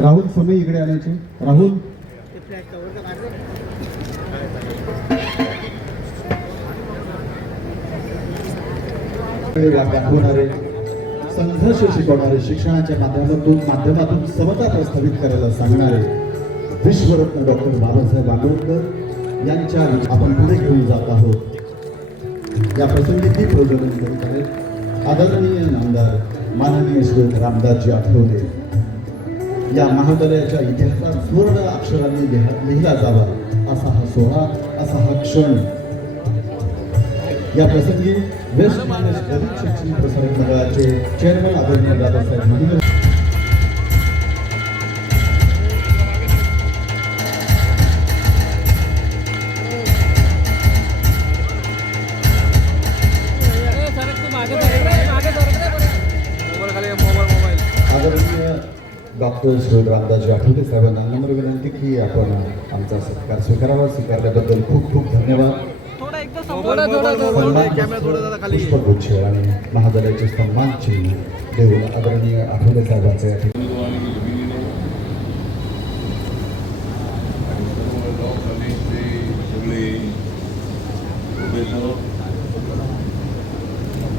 राहुल समय इकडे आणायचे. राहुल दाखवणारे, संघर्ष शिकवणारे, शिक्षणाच्या माध्यमातून समता प्रस्थापित करायला सांगणारे विश्वरत्न डॉक्टर बाबासाहेब आंबेडकर यांच्या आपण पुढे घेऊन जात आहोत. या प्रसंगी ती प्रज्वलन करीत आहेत आदरणीय नामदार माननीय श्री रामदासजी आठवले. या महाविद्यालयाच्या इतिहासात सुवर्ण अक्षरांनी लिहिला जावा असा हा सोहळा, असा हा क्षण. या प्रसंगी वेस्ट दलित शैक्षणिक प्रसारक मंडळाचे चेअरमन आदरणीय दादासाहेब महादेव आदरणीय डॉक्टर श्री रामदासजी आठवले साहेबांना नम्र विनंती की आपण आमचा सत्कार स्वीकारावा. स्वीकारल्याबद्दल खूप खूप धन्यवाद. पुष्पगुच्छ आणि महाविद्यालयाचे सन्मान चिन्ह देऊन आदरणीय आठवले साहेबांचे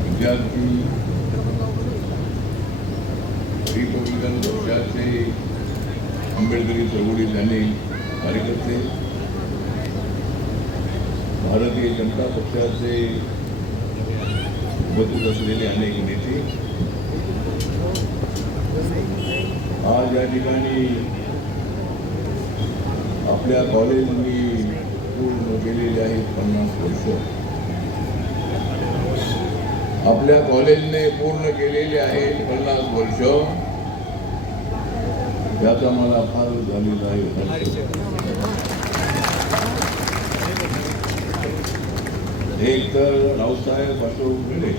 विद्यार्थी रिपब्लिकन पक्षाचे आंबेडकरी चळवळीत अनेक कार्यकर्ते, भारतीय जनता पक्षाचे उपस्थित असलेले अनेक नेते आज या ठिकाणी आपल्या कॉलेजनी पूर्ण केलेले आहेत 50 वर्ष. आपल्या कॉलेजने पूर्ण केलेले आहेत 50 वर्ष. याचा मला फार झालेला आहे. एक तर रावसाहेब अशोक भिडे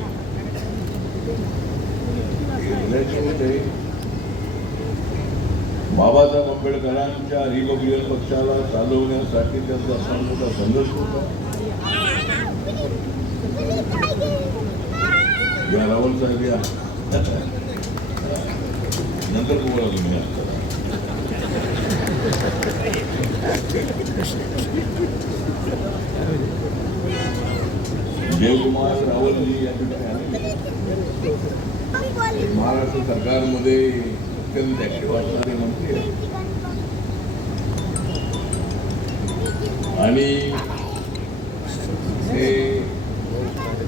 बाबासाहेब आंबेडकरांच्या रिपब्लिकन पक्षाला चालवण्यासाठी त्यांचा असा मोठा संघर्ष होता. या राहुल साहेब या नंतर बोला तुम्ही. जयकुमार रावलजी या ठिकाणी महाराष्ट्र सरकारमध्ये अत्यंत ऍक्टिव्ह असणारे मंत्री आहेत आणि हे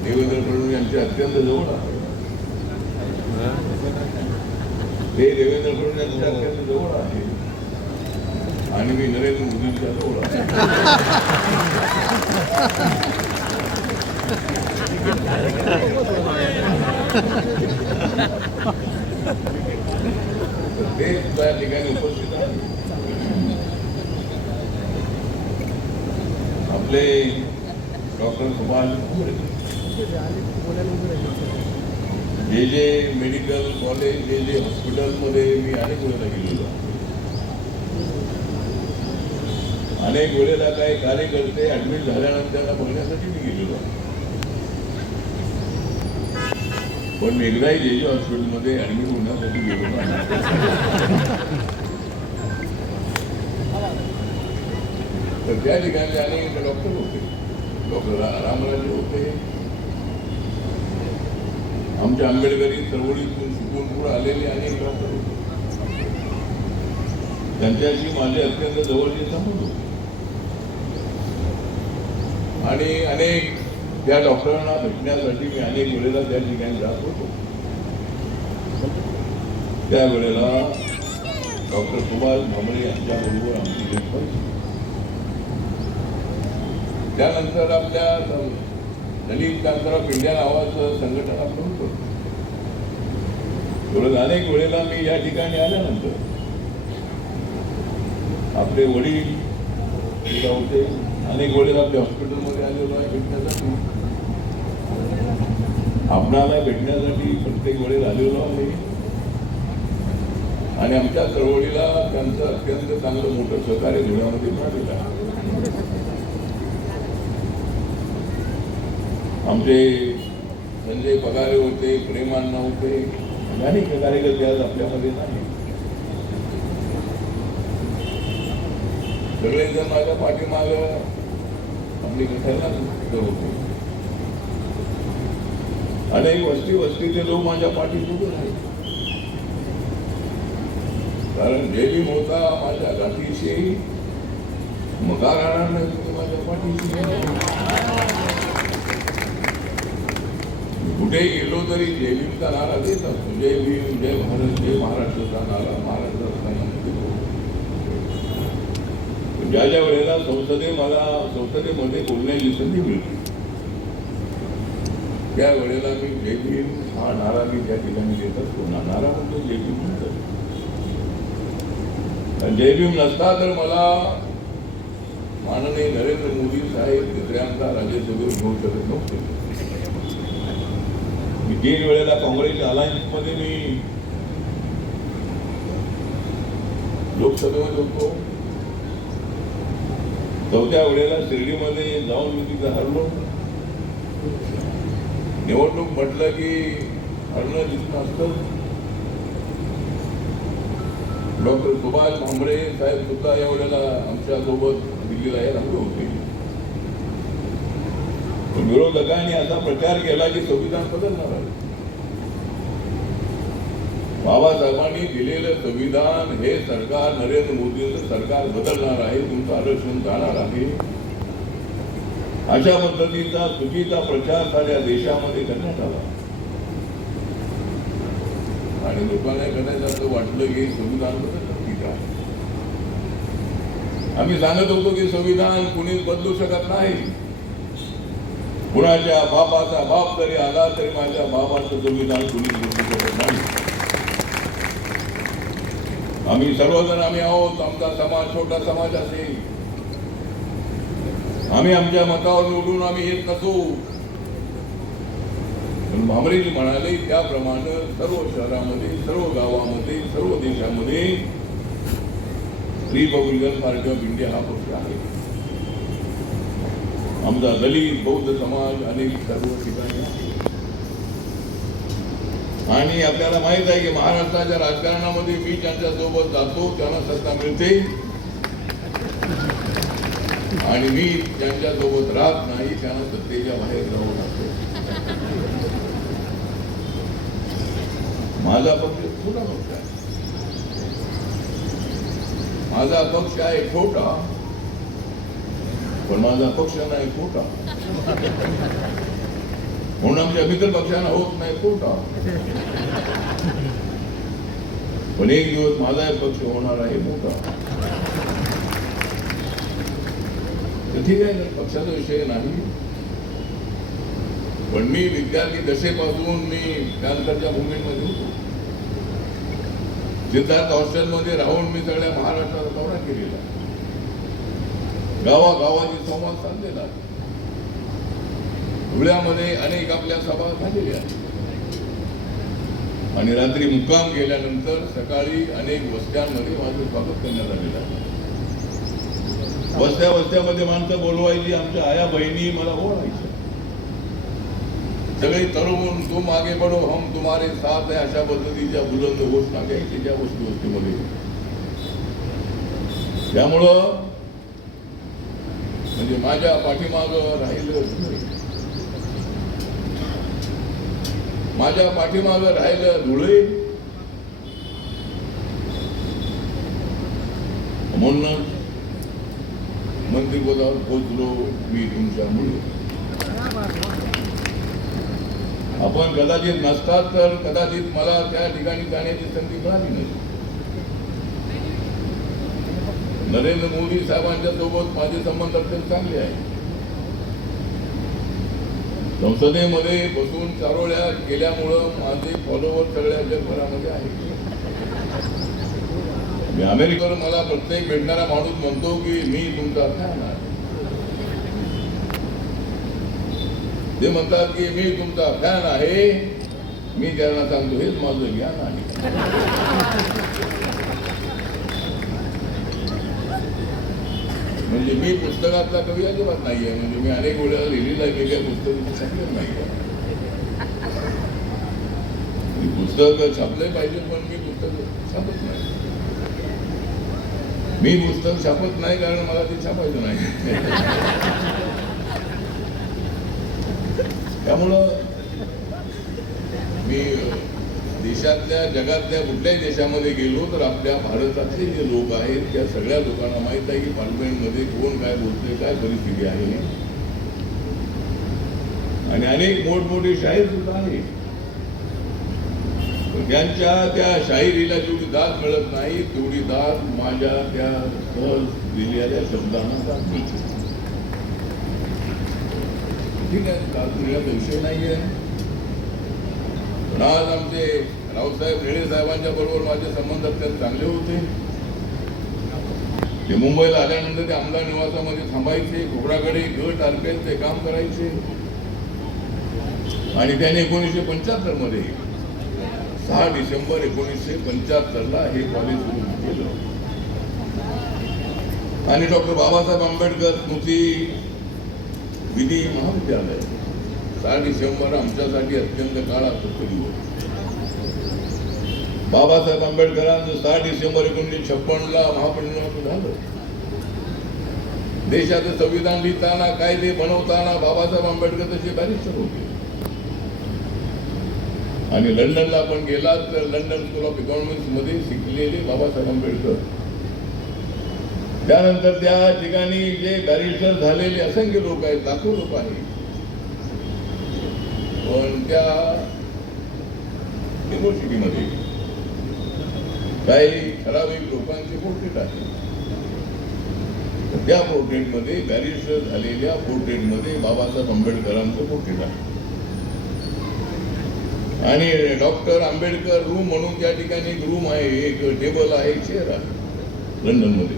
देवेंद्र फडणवीस यांचे अत्यंत जवळ आहे. ते देवेंद्र फडणवीस यांच्या अत्यंत जवळ आहे आणि मी नरेंद्र मोदींच्या जवळ आहे. ते त्या ठिकाणी उपस्थित आहे. आपले डॉक्टर सुभाष जे मेडिकल कॉलेज जे हॉस्पिटलमध्ये मी अनेक वेळेला गेलेलो. अनेक वेळेला काही कार्यकर्ते ऍडमिट झाल्यानंतर बघण्यासाठी मी गेलेलो. पण मी एकदाही जे हॉस्पिटलमध्ये ऍडमिट होण्यासाठी गेलो ना. तर त्या ठिकाणी अनेक डॉक्टर होते. डॉक्टर रामराजे होते. आमच्या आंबेडकरी चळवळीतून शिकून पुढे आलेले अनेक डॉक्टर होते. त्यांच्याशी माझे अत्यंत जवळचे संबंध होते आणि अनेक त्या डॉक्टरांना भेटण्यासाठी मी अनेक वेळेला त्या ठिकाणी जात होतो. त्यावेळेला डॉक्टर सुभाष भामरे यांच्याबरोबर आमची भेट व्हायची. त्यानंतर आपल्या दलित कांतराव पिंड्या नावाचं संघटन आपलं होतं. थोडं अनेक वेळेला मी या ठिकाणी आल्यानंतर आपले वडील होते. अनेक वेळेला आपल्या हॉस्पिटलमध्ये आलेलो आहे भेटण्यासाठी. आपणाला भेटण्यासाठी प्रत्येक वेळेला आलेलो आहे आणि आमच्या चळवळीला त्यांचं अत्यंत चांगलं मोठं सहकार्य धुळ्यामध्ये मिळालेलं आहे. आमचे संजय पगारे होते, प्रेमांना होते, अनेक कार्यकर्ते आज आपल्यामध्ये नाही. सगळेजण माझ्या पाठीमाग आपली कथाला होते. अनेक वस्तीचे लोक माझ्या पाठीशी उभे आहेत. कारण जे भीम होता माझ्या गाठीशी, मग का राहणार नाही तुम्ही माझ्या पाठीशी? कुठेही गेलो तरी जय भीमचा नारा देत असतो. जय भीम, जय भारत, जय महाराष्ट्राचा नारा महाराष्ट्र असताना देतो. ज्या ज्या वेळेला संसदेमध्ये बोलण्याची संधी मिळते त्या वेळेला मी जय भीम हा नारा मी त्या ठिकाणी देत असतो. नारा म्हणजे जय भीम म्हणतात. जय भीम नसता तर मला माननीय नरेंद्र मोदी साहेब दुसऱ्यांदा राज्यसभेवर घेऊ शकत नव्हते. मी 3 वेळेला काँग्रेस अलायन्स मध्ये मी लोकसभेमध्ये होतो. 4थ्या वेळेला शिर्डीमध्ये जाऊन मी तिथे हरलो. निवडणूक म्हटलं की हरणं दिसून असतं. डॉक्टर सुभाष भामरे साहेब सुद्धा या वेळेला आमच्या सोबत दिल्लीला यायला हवे होते. विरोधकांनी असा प्रचार केला की संविधान बदलणार आहे. बाबासाहेबांनी दिलेलं संविधान हे सरकार, नरेंद्र मोदींचं सरकार बदलणार आहे, तुमचं आरक्षण जाणार आहे, अशा पद्धतीचा चुकीचा प्रचार साऱ्या देशामध्ये करण्यात आला. आणि लोकांना कदाचित असं वाटलं की संविधान बदललं ठीक आहे. आम्ही सांगत होतो की संविधान कुणीच बदलू शकत नाही. कुणाच्या बापाचा बाप जरी आला तरी माझ्या बाबाचं संविधान कुणीच बदलू शकत नाही. आम्ही सर्वजण आहोत. आमचा समाज छोटा समाज असेल, आम्ही आमच्या मतावर निवडून आम्ही येत नसू. पण भामरेजी म्हणाले त्याप्रमाणे सर्व शहरामध्ये, सर्व गावामध्ये, सर्व देशामध्ये रिपब्लिकन पार्टी ऑफ इंडिया हा पक्ष आहे. आमचा दलित बौद्ध समाज अनेक सर्व ठिकाणी आहे. आणि आपल्याला माहित आहे की महाराष्ट्राच्या राजकारणामध्ये मी ज्यांच्यासोबत जातो त्यांना सत्ता मिळते आणि मी ज्यांच्यासोबत राहत नाही त्यांना सत्तेच्या बाहेर जावं लागतं. माझा पक्ष छोटा पक्ष आहे. माझा पक्ष आहे छोटा, पण माझा पक्ष नाही खोटा. म्हणून आमच्या मित्र पक्षांना होत नाही खोटा. पण एक दिवस माझा पक्ष होणार आहे मोठा. तर ठीक आहे, पक्षाचा विषय नाही. पण मी विद्यार्थी दशेपासून मी कॅन्सरच्या मुवमेंटमध्ये होतो. सिद्धार्थ हॉस्टेलमध्ये राहून मी सगळ्या महाराष्ट्राचा दौरा केलेला, गावागावाची संवाद साधलेला. धुळ्यामध्ये अनेक आपल्या सभा झालेल्या आणि रात्री मुक्काम केल्यानंतर सकाळी अनेक वस्त्यांमध्ये माझं स्वागत करण्यात आलेलं आहे. वस्त्यामध्ये माणसं बोलवायची, आमच्या आया बहिणी मला बोलायच्या. सगळे तरुण तुम आगे बढो हम तुम्हारे साथ है अशा पद्धतीच्या बुलंद घोषणा घ्यायची त्या वस्तीमध्ये. त्यामुळं म्हणजे माझ्या पाठीमागं राहिलं, माझ्या पाठीमागं राहिलं धुळे. म्हणून मंत्रिपदावर पोहोचलो मी तुमच्यामुळे. आपण कदाचित नसतात तर कदाचित मला त्या ठिकाणी जाण्याची संधी मिळाली नाही. नरेंद्र मोदी साहेबांच्या सोबत माझे संबंध अत्यंत चांगले आहेत. संसदेमध्ये बसून चारोळ्या केल्यामुळं माझे फॉलोवर सगळ्या जगभरामध्ये आहेत. मी अमेरिकेवर मला प्रत्येक भेटणारा माणूस म्हणतो की मी तुमचा फॅन आहे. ते म्हणतात की मी तुमचा फॅन आहे. मी त्यांना सांगतो हेच माझं ज्ञान आहे. म्हणजे मी पुस्तकातला कवी अजिबात नाहीये. म्हणजे मी अनेक वेळेला लिहिलेलं आहे, मी काही पुस्तक छापलं नाही. पुस्तक छापले पाहिजे पण मी पुस्तक छापत नाही. मी पुस्तक छापत नाही कारण मला ते छापायचं नाही. त्यामुळं मी देशातल्या जगातल्या कुठल्याही देशामध्ये गेलो तर आपल्या भारतातले जे लोक आहेत त्या सगळ्या लोकांना माहित आहे की पार्लमेंटमध्ये कोण काय बोलतोय, काय परिस्थिती आहे. आणि अनेक मोठमोठे शाहीर सुद्धा आहेत. त्यांच्या त्या शाहिरीला जेवढी दाद मिळत नाही तेवढी दाद माझ्या त्या सहज दिलेल्या शब्दांना दाद मिळते. ठीक आहे, दाद मिळण्याचा विषय नाहीये. पण आज आमचे रावसाहेब रेडे साहेबांच्या बरोबर माझे संबंध अत्यंत चांगले होते. ते मुंबईला आल्यानंतर ते आमदार निवासामध्ये थांबायचे, खोबराकडे गट आरपीएलचे काम करायचे. आणि त्याने 1975 मध्ये 6 डिसेंबर 1975 हे कॉलेज सुरू केलं. आणि डॉक्टर बाबासाहेब आंबेडकर स्मृती विधी महाविद्यालय 6 डिसेंबर आमच्यासाठी अत्यंत काळाचा दिवस. बाबासाहेब आंबेडकरांचं 6 डिसेंबर 1956 महापरिनिर्वाण झालं. देशाचं संविधान लिहिताना, कायदे बनवताना बाबासाहेब आंबेडकर तसे बॅरिस्टर होते. आणि लंडनला आपण गेलात तर लंडन स्कूल ऑफ इकॉनॉमिक्स मध्ये शिकलेले बाबासाहेब आंबेडकर. त्यानंतर त्या ठिकाणी जे बॅरिस्टर झालेले असंख्य लोक आहेत, लाखो लोक आहेत. पण त्या युनिव्हर्सिटीमध्ये काही ठराविक लोकांचे पोर्ट्रेट आहे. त्या पोर्ट्रेटमध्ये बॅरिस्टर झालेल्या पोर्ट्रेटमध्ये बाबासाहेब आंबेडकरांचं पोर्ट्रेट आहे. आणि डॉक्टर आंबेडकर रूम म्हणून त्या ठिकाणी एक रूम आहे, एक टेबल आहे, एक चेअर आहे लंडनमध्ये.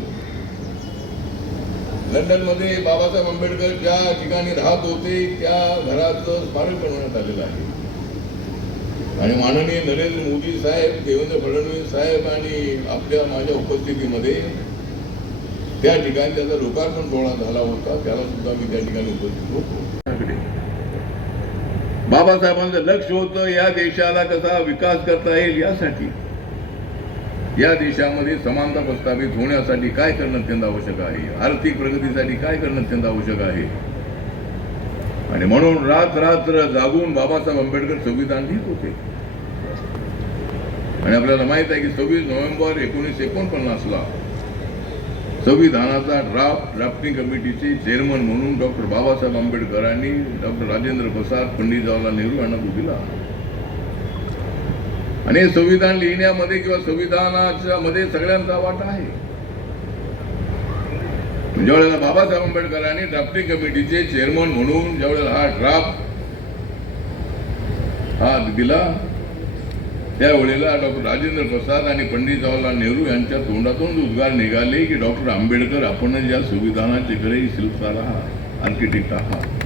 लंडनमध्ये बाबासाहेब आंबेडकर ज्या ठिकाणी राहत होते त्या घराचं स्मारक बनवण्यात आलेलं आहे. आणि माननीय नरेंद्र मोदी साहेब, देवेंद्र फडणवीस साहेब आणि आपल्या माझ्या उपस्थितीमध्ये त्या ठिकाणी त्याचा लोकार्पण सोहळा झाला होता. त्याला सुद्धा मी त्या ठिकाणी उपस्थित होतो. बाबासाहेबांचं लक्ष होतं या देशाला कसा विकास करता येईल यासाठी. या देशामध्ये समानता प्रस्थापित होण्यासाठी काय करणं अत्यंत आवश्यक आहे, आर्थिक प्रगतीसाठी काय करणं अत्यंत आवश्यक आहे. आणि म्हणून रात्र जागून बाबासाहेब आंबेडकर संविधान लिहित होते. आणि आपल्याला माहित आहे की 26 नोव्हेंबर 1949ला संविधानाचा ड्राफ्टिंग कमिटीचे चेअरमन म्हणून डॉक्टर बाबासाहेब आंबेडकरांनी डॉक्टर राजेंद्र प्रसाद, पंडित जवाहरलाल नेहरू यांना तो दिला. आणि संविधान लिहिण्यामध्ये किंवा संविधानाच्या मध्ये सगळ्यांचा वाटा आहे. ज्यावेळेला बाबासाहेब आंबेडकरांनी ड्राफ्टिंग कमिटीचे चेअरमन म्हणून ज्यावेळेला हा ड्राफ्ट दिला त्यावेळेला डॉक्टर राजेंद्र प्रसाद आणि पंडित जवाहरलाल नेहरू यांच्या तोंडातून उद्गार निघाले की डॉक्टर आंबेडकर आपण या संविधानाचे खरे शिल्पकार आहात, आर्किटेक्ट आहात.